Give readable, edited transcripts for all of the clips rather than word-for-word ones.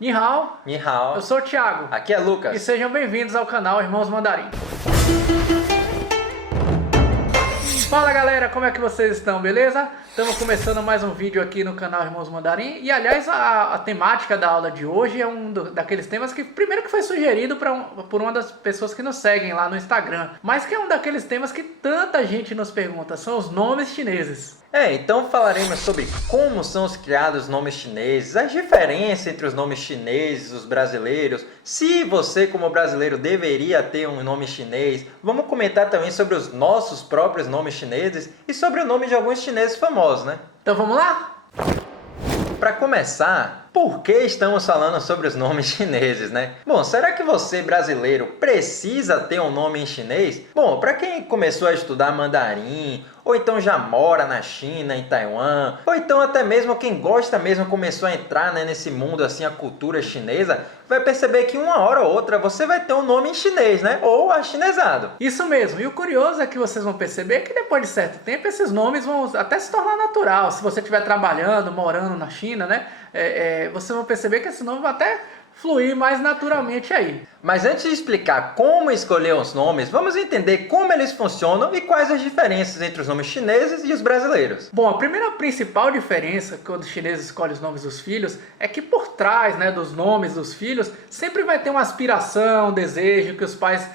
Ni hao, Ni hao. eu sou o Thiago. Aqui é Lucas. E sejam bem-vindos ao canal Irmãos Mandarim. Fala galera, como é que vocês estão, beleza? Estamos começando mais um vídeo aqui no canal Irmãos Mandarim. E aliás, a temática da aula de hoje é daqueles temas que, primeiro, que foi sugerido por uma das pessoas que nos seguem lá no Instagram. Mas que é um daqueles temas que tanta gente nos pergunta, são os nomes chineses. Então falaremos sobre como são criados os nomes chineses, as diferenças entre os nomes chineses e os brasileiros, se você como brasileiro deveria ter um nome chinês. Vamos comentar também sobre os nossos próprios nomes chineses e sobre o nome de alguns chineses famosos, né? Então vamos lá? Para começar, por que estamos falando sobre os nomes chineses, né? Bom, será que você, brasileiro, precisa ter um nome em chinês? Bom, para quem começou a estudar mandarim, ou então já mora na China, em Taiwan, ou então até mesmo quem gosta mesmo começou a entrar, né, nesse mundo, assim, a cultura chinesa, vai perceber que uma hora ou outra você vai ter um nome em chinês, né? Ou achinesado. Isso mesmo. E o curioso é que vocês vão perceber que depois de certo tempo esses nomes vão até se tornar natural. Se você estiver trabalhando, morando na China, né? Vocês vão perceber que esse nome vai até fluir mais naturalmente aí. Mas antes de explicar como escolher os nomes, vamos entender como eles funcionam e quais as diferenças entre os nomes chineses e os brasileiros. Bom, a primeira principal diferença quando os chineses escolhem os nomes dos filhos é que por trás, né, dos nomes dos filhos sempre vai ter uma aspiração, um desejo que os pais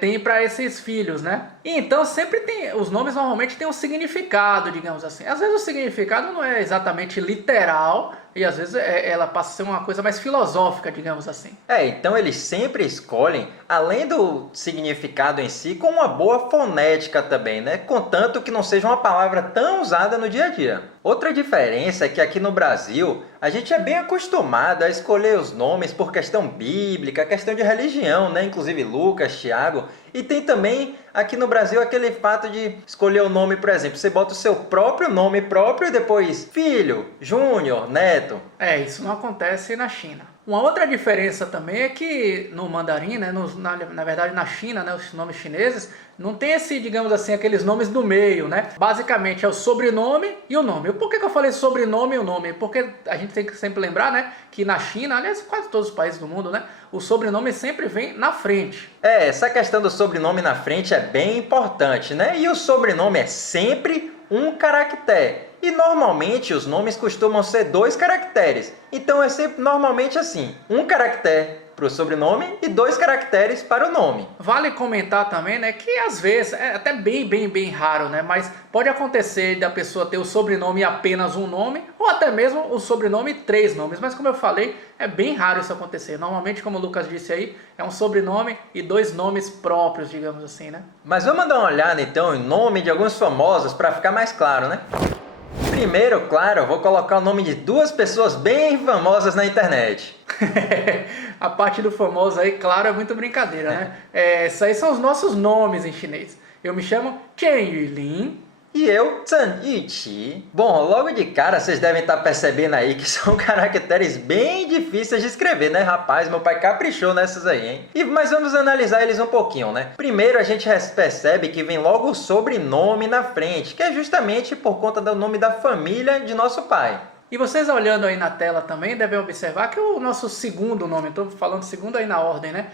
têm para esses filhos, né? E então sempre tem, os nomes normalmente têm um significado, digamos assim. Às vezes o significado não é exatamente literal e às vezes ela passa a ser uma coisa mais filosófica, digamos assim. Então eles sempre escolhem, além do significado em si, com uma boa fonética também, né? Contanto que não seja uma palavra tão usada no dia a dia. Outra diferença é que aqui no Brasil, a gente é bem acostumado a escolher os nomes por questão bíblica, questão de religião, né? Inclusive Lucas, Tiago. E tem também aqui no Brasil aquele fato de escolher o nome, por exemplo, você bota o seu próprio nome próprio e depois filho, júnior, neto. Isso não acontece na China. Uma outra diferença também é que no mandarim, né, na verdade na China, né, os nomes chineses, não tem esse, digamos assim, aqueles nomes do meio, né? Basicamente é o sobrenome e o nome. Por que eu falei sobrenome e o nome? Porque a gente tem que sempre lembrar, né, que na China, aliás, quase todos os países do mundo, né, o sobrenome sempre vem na frente. Essa questão do sobrenome na frente é bem importante, né? E o sobrenome é sempre um caractere. E normalmente os nomes costumam ser 2 caracteres. Então é sempre normalmente assim, um caractere para o sobrenome e 2 caracteres para o nome. Vale comentar também, né, que às vezes, é até bem raro, né, mas pode acontecer da pessoa ter o sobrenome e apenas um nome, ou até mesmo o sobrenome e 3 nomes, mas como eu falei, é bem raro isso acontecer. Normalmente, como o Lucas disse aí, é um sobrenome e 2 nomes próprios, digamos assim, né. Mas vamos dar uma olhada então em nome de alguns famosos para ficar mais claro, né? Primeiro, claro, eu vou colocar o nome de 2 pessoas bem famosas na internet. A parte do famoso aí, claro, é muito brincadeira, né? Isso aí são os nossos nomes em chinês. Eu me chamo Chen Yulin. E eu, Zhang Yuqi. Bom, logo de cara vocês devem estar percebendo aí que são caracteres bem difíceis de escrever, né? Rapaz, meu pai caprichou nessas aí, hein? Mas vamos analisar eles um pouquinho, né? Primeiro a gente percebe que vem logo o sobrenome na frente, que é justamente por conta do nome da família de nosso pai. E vocês olhando aí na tela também devem observar que o nosso segundo nome, estou falando segundo aí na ordem, né?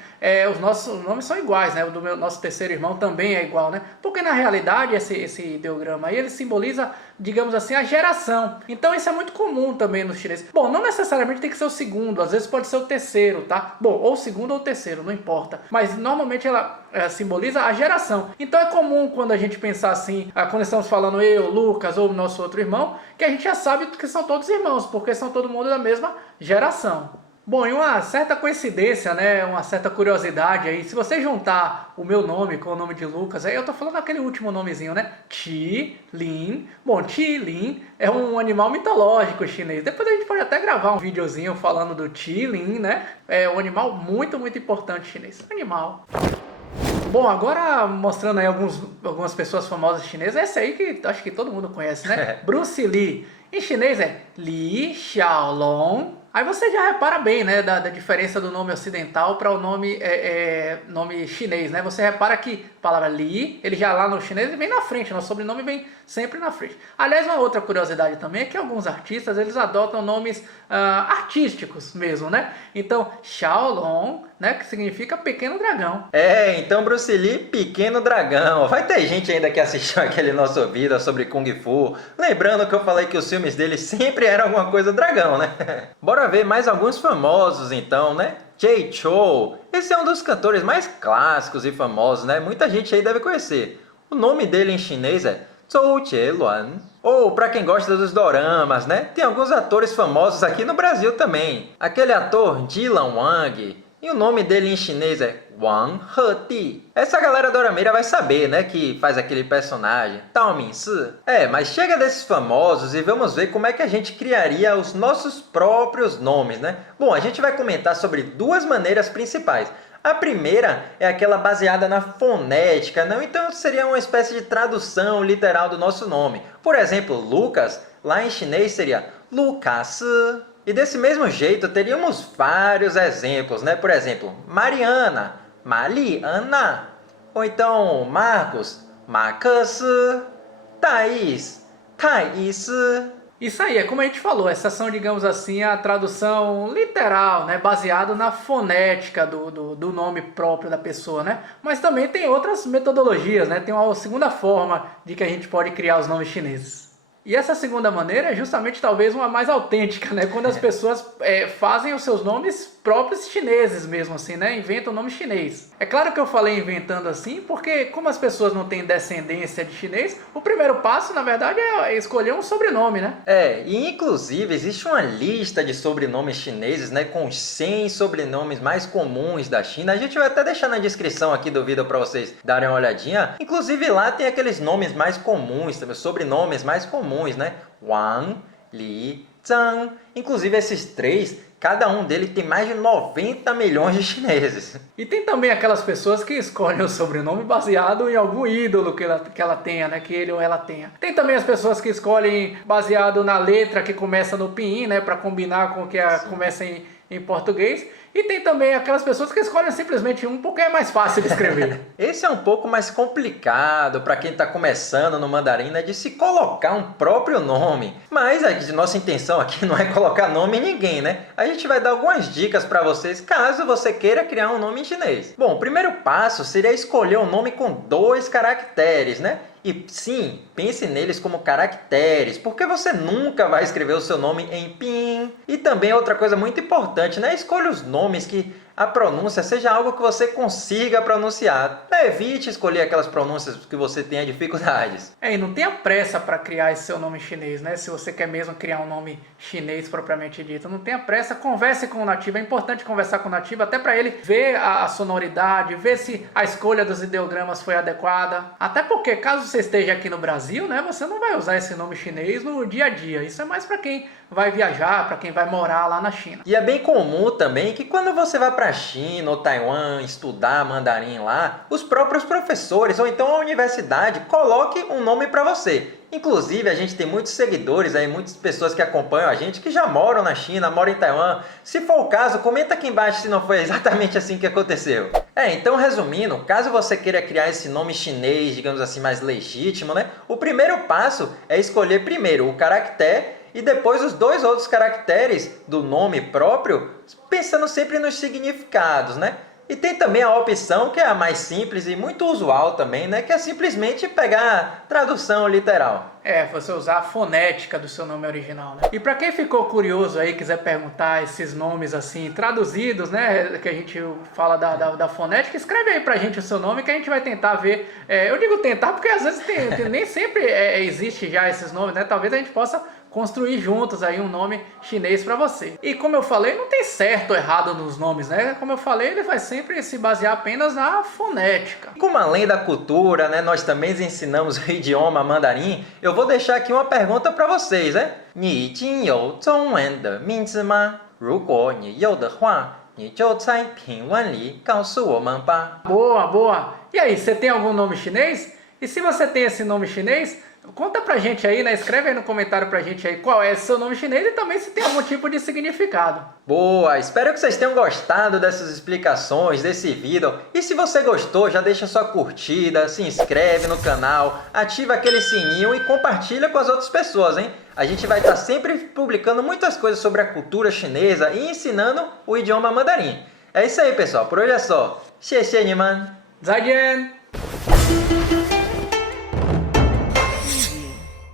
Os nossos nomes são iguais, né? O do nosso terceiro irmão também é igual, né? Porque na realidade esse ideograma aí, ele simboliza, digamos assim, a geração. Então isso é muito comum também nos chineses. Bom, não necessariamente tem que ser o segundo, às vezes pode ser o terceiro, tá? Bom, ou o segundo ou o terceiro, não importa. Mas normalmente ela simboliza a geração. Então é comum quando a gente pensar assim, quando estamos falando eu, Lucas ou o nosso outro irmão, que a gente já sabe que são todos irmãos, porque são todo mundo da mesma geração. Bom, e uma certa coincidência, né, uma certa curiosidade aí, se você juntar o meu nome com o nome de Lucas, aí eu tô falando aquele último nomezinho, né, Qi Lin. Bom, Qi Lin é um animal mitológico chinês. Depois a gente pode até gravar um videozinho falando do Qi Lin, né, é um animal muito importante chinês. Animal. Bom, agora mostrando aí algumas pessoas famosas chinesas, esse aí que acho que todo mundo conhece, né? Bruce Lee. Em chinês é Li Xiaolong. Aí você já repara bem, né, da diferença do nome ocidental para o nome, nome chinês, né? Você repara que a palavra Li, ele já lá no chinês ele vem na frente, nosso sobrenome vem sempre na frente. Aliás, uma outra curiosidade também é que alguns artistas, eles adotam nomes artísticos mesmo, né? Então, Xiaolong, né, que significa pequeno dragão. Então Bruce Lee, pequeno dragão. Vai ter gente ainda que assistiu aquele nosso vídeo sobre Kung Fu. Lembrando que eu falei que os filmes dele sempre eram alguma coisa dragão, né? Bora ver mais alguns famosos então, né? Jay Chou. Esse é um dos cantores mais clássicos e famosos, né? Muita gente aí deve conhecer. O nome dele em chinês é Zhou Jieluan. Ou para quem gosta dos doramas, né? Tem alguns atores famosos aqui no Brasil também. Aquele ator Dylan Wang. E o nome dele em chinês é Wang Heti. Essa galera dorameira vai saber, né, que faz aquele personagem, Tao Min-si. Mas chega desses famosos e vamos ver como é que a gente criaria os nossos próprios nomes, né? Bom, a gente vai comentar sobre duas maneiras principais. A primeira é aquela baseada na fonética, não? Então seria uma espécie de tradução literal do nosso nome. Por exemplo, Lucas, lá em chinês seria Lucas. E desse mesmo jeito, teríamos vários exemplos, né? Por exemplo, Mariana, Mariana. Ou então, Marcos, Marcus. Thaís, Thaís. Isso aí, é como a gente falou, essas são, digamos assim, a tradução literal, né? Baseado na fonética do nome próprio da pessoa, né? Mas também tem outras metodologias, né? Tem uma segunda forma de que a gente pode criar os nomes chineses. E essa segunda maneira é justamente talvez uma mais autêntica, né? Quando as pessoas fazem os seus nomes próprios chineses mesmo assim, né? Inventam o nome chinês. É claro que eu falei inventando assim, porque como as pessoas não têm descendência de chinês, o primeiro passo, na verdade, é escolher um sobrenome, né? E inclusive existe uma lista de sobrenomes chineses, né? Com os 100 sobrenomes mais comuns da China. A gente vai até deixar na descrição aqui do vídeo para vocês darem uma olhadinha. Inclusive lá tem aqueles nomes mais comuns, também sobrenomes mais comuns, né? Wang, Li, Zhang. Inclusive esses três, cada um deles tem mais de 90 milhões de chineses. E tem também aquelas pessoas que escolhem o sobrenome baseado em algum ídolo que ela tenha, né? Que ele ou ela tenha. Tem também as pessoas que escolhem baseado na letra que começa no pinyin, né? Para combinar com o que começa em português. E tem também aquelas pessoas que escolhem simplesmente um porque é mais fácil de escrever. Esse é um pouco mais complicado para quem está começando no mandarim, né, de se colocar um próprio nome. Mas a nossa intenção aqui não é colocar nome em ninguém, né? A gente vai dar algumas dicas para vocês caso você queira criar um nome em chinês. Bom, o primeiro passo seria escolher um nome com 2 caracteres, né? E sim, pense neles como caracteres, porque você nunca vai escrever o seu nome em pinyin. E também outra coisa muito importante, né? Escolha os nomes que a pronúncia seja algo que você consiga pronunciar. Evite escolher aquelas pronúncias que você tenha dificuldades. E não tenha pressa para criar esse seu nome chinês, né? Se você quer mesmo criar um nome chinês propriamente dito, não tenha pressa, converse com o nativo. É importante conversar com o nativo até para ele ver a sonoridade, ver se a escolha dos ideogramas foi adequada. Até porque caso você esteja aqui no Brasil, né, você não vai usar esse nome chinês no dia a dia. Isso é mais para quem vai viajar, para quem vai morar lá na China. E é bem comum também que quando você vai para a China ou Taiwan estudar mandarim lá, os próprios professores ou então a universidade coloque um nome para você. Inclusive, a gente tem muitos seguidores aí, muitas pessoas que acompanham a gente que já moram na China, moram em Taiwan. Se for o caso, comenta aqui embaixo se não foi exatamente assim que aconteceu. Então resumindo, caso você queira criar esse nome chinês, digamos assim, mais legítimo, né? O primeiro passo é escolher primeiro o caractere e depois os 2 outros caracteres do nome próprio, pensando sempre nos significados, né? E tem também a opção que é a mais simples e muito usual também, né? Que é simplesmente pegar a tradução literal. Você usar a fonética do seu nome original, né? E para quem ficou curioso aí, quiser perguntar esses nomes assim, traduzidos, né? Que a gente fala da fonética, escreve aí pra gente o seu nome que a gente vai tentar ver. Eu digo tentar porque às vezes nem sempre existe já esses nomes, né? Talvez a gente possa construir juntos aí um nome chinês para você. E como eu falei, não tem certo ou errado nos nomes, né? Como eu falei, ele vai sempre se basear apenas na fonética. Como além da cultura, né, nós também ensinamos o idioma mandarim, eu vou deixar aqui uma pergunta para vocês, né? 你已经有中文的名字吗？如果你有的话，你就在评论里告诉我们吧。 Boa, boa. E aí, você tem algum nome chinês? E se você tem esse nome chinês, Conta pra gente aí, né? Escreve aí no comentário pra gente aí qual é o seu nome chinês e também se tem algum tipo de significado. Boa! Espero que vocês tenham gostado dessas explicações, desse vídeo. E se você gostou, já deixa sua curtida, se inscreve no canal, ativa aquele sininho e compartilha com as outras pessoas, hein? A gente vai estar sempre publicando muitas coisas sobre a cultura chinesa e ensinando o idioma mandarim. É isso aí, pessoal. Por hoje é só. 谢谢你们! 再见。